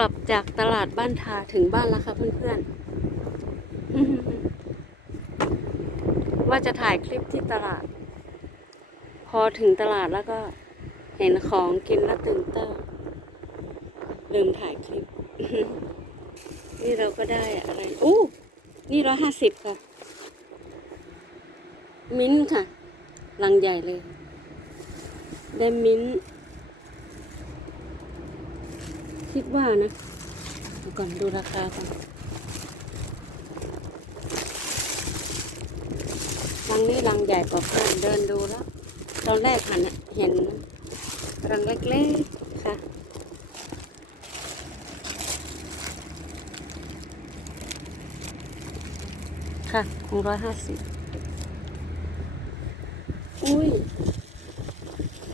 ลับจากตลาดบ้านทาถึงบ้านแล้วค่ะเพื่อนๆ ว่าจะถ่ายคลิปที่ตลาด พอถึงตลาดแล้วก็เห็นของกินแล้วตื่นเต้นลืมถ่ายคลิป นี่เราก็ได้อะไรอู้นี่ร้อยห้าสิบค่ะ มิ้นค่ะ ลังใหญ่เลย ได้มิ้น คิดว่านะดี๋ยวก่อนดูราคาก่อนรังนี้รังใหญ่กว่าเพื่อนเดินดูแล้ว ตอนแรกหันน่ะเห็นรังเล็กๆค่ะค่ะคงร้อยห้าสิบอุ้ย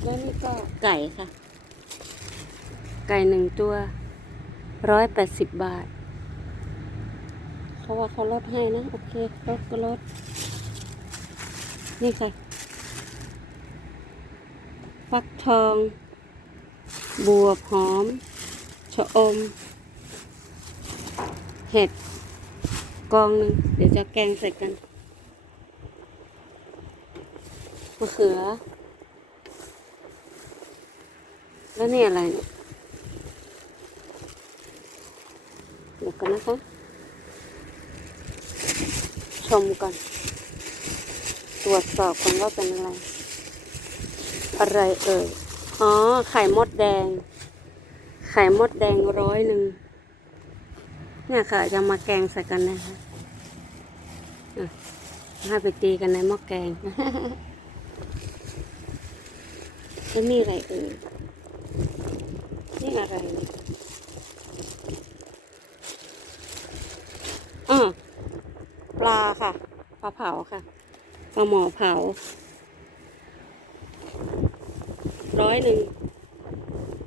แล้วนี่ก็ไก่ค่ะ ไก่หนึ่งตัวร้อยแปดสิบบาทเขาว่าเขาลดให้นะ โอเคลดก็ลด นี่ค่ะ ฟักทอง บวบหอม ชะอม เห็ด กองหนึ่งเดี๋ยวจะแกงใส่กันมะเขือ แล้วนี่อะไรเนี่ย เดี๋ยวกันนะคะ ชมก่อน ตรวจสอบก่อนว่าเป็นอะไร อะไรเอ่ย อ๋อ ไข่มดแดง ไข่มดแดงร้อยหนึ่ง เนี่ยค่ะจะมาแกงใส่กันนะคะอะให้ไปตีกันในหม้อแกงแล้วนี่อะไรเอ่ยนี่อะไรเนี่ยอ่าป ลาค่ะ ปลาเผาค่ะ ปลาหมอเผา ร้อยหนึ่ง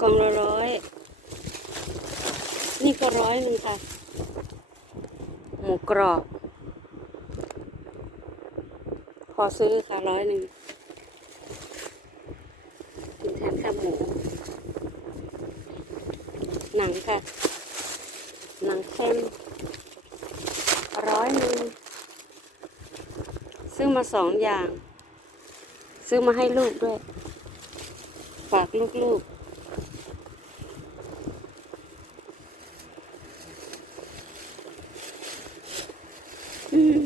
กล่องละร้อย นี่ก็ร้อยหนึ่งค่ะ หมูกรอบ พอซื้อค่ะร้อยหนึ่งกินแทนข้าวหมู หนังค่ะ หนังเข้มร้อยหนึ่ง ซื้อมาสองอย่าง ซื้อมาให้ลูกด้วย ฝากลูกๆอืม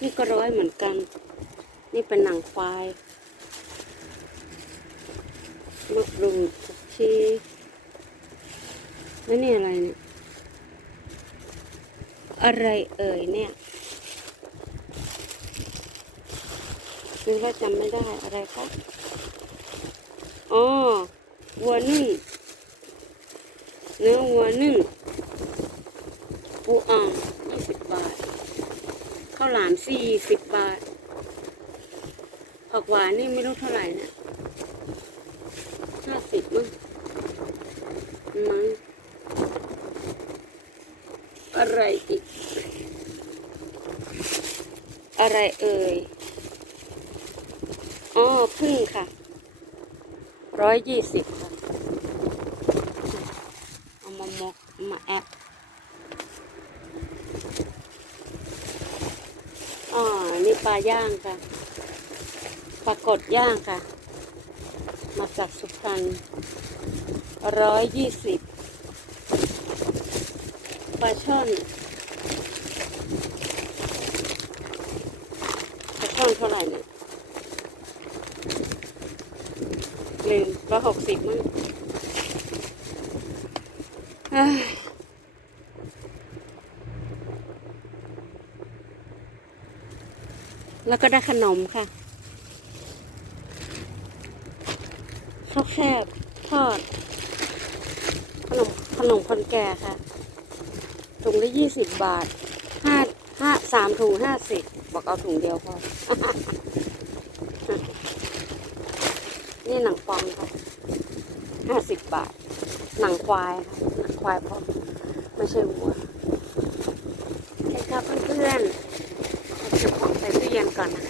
นี่ก็ร้อยเหมือนกัน นี่เป็นหนังควายมะกรูดผักชีแล้วนี่อะไรเนี่ย อะไรเอ่ยเนี่ยคือว่าจำไม่ได้อะไรคะอ๋อวัวนึ่งเนื้อวัวนึ่งปูอ่องยี่สิบบาท ข้าวหลามสี่สิบบาท ผักหวานนี่ไม่รู้เท่าไหร่นี่ย ห้าสิบมั้งมั้ง อะไรอีก อะไรเอ่ยอ๋อพึ่งค่ะร้อยยี่สิบค่ะเอามามกมาแอปอ๋อนี่ปลาย่างค่ะปลากดย่างค่ะ มาจากสุพรรณร้อยยี่สิบ ปลาช่อนปลาช่อนเท่าไหร่เนี่ยลืมร้อยหกสิบมั้งเอ้ยแล้วก็ได้ขนมค่ะข้าวแคบทอดขนมขนมคนแก่ค่ะ ถุงละยี่สิบบาทห้าห้าสามถุงห้าสิบบอกเอาถุงเดียวพอนี่หนังฟองค่ะห้าสิบบาท หนังควายค่ะหนังควายพอไม่ใช่วัวใช่ครับเพื่อนๆเก็บของใส่ตู้เย็นก่อนนะคะ